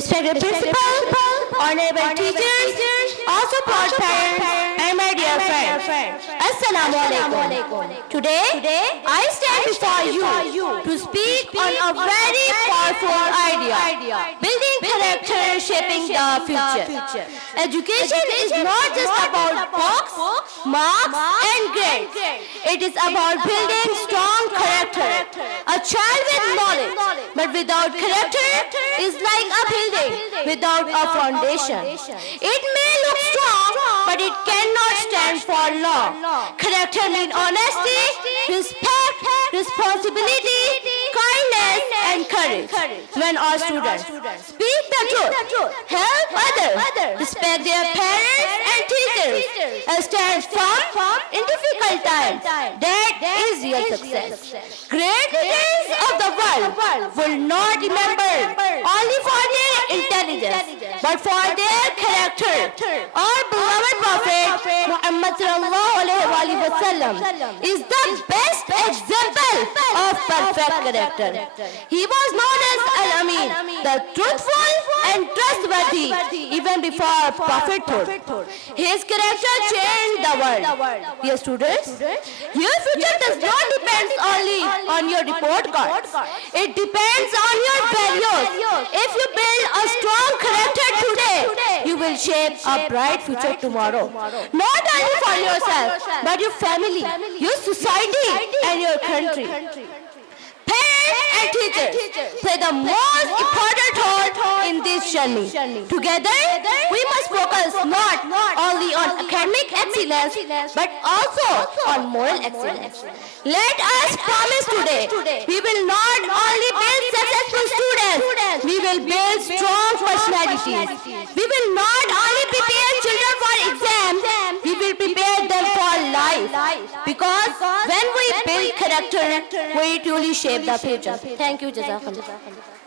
respected principal, honorable teachers, also proud parents, and my dear friends. Assalamu alaikum. Today, I stand before you to speak on a very powerful idea, building character, shaping the future. Education is not just about books, marks, and grades. It is about building strong character. A child with knowledge, but without character, is like a building without a foundation. It may look strong, but it cannot stand for long. Character means honesty, respect, responsibility, kindness, and courage. When our students speak the truth, help others, respect their parents and teachers, and stand firm in difficult times, that is real success. Great leaders of the world will not remember only for their intelligence, but for their character. Our beloved Prophet Muhammad is the best example of perfect character. He was known as Al-Amin, the truthful and trustworthy, even before prophethood. His character changed the world. Dear students, your future does not depend only on your report cards. It depends on your values. If you build a strong character today, you will shape a bright future tomorrow. Not only for yourself, but your family, your society, and your country. Parents and teachers play the most important role in this journey. Together, we must focus not only on academic excellence, but also on moral excellence. Let us promise today, we will not only build successful students, we will build strong personalities. We will not only prepare children for exams, we will prepare them for life. Because when we build character, we truly shape the future. Thank you, Jazakallah.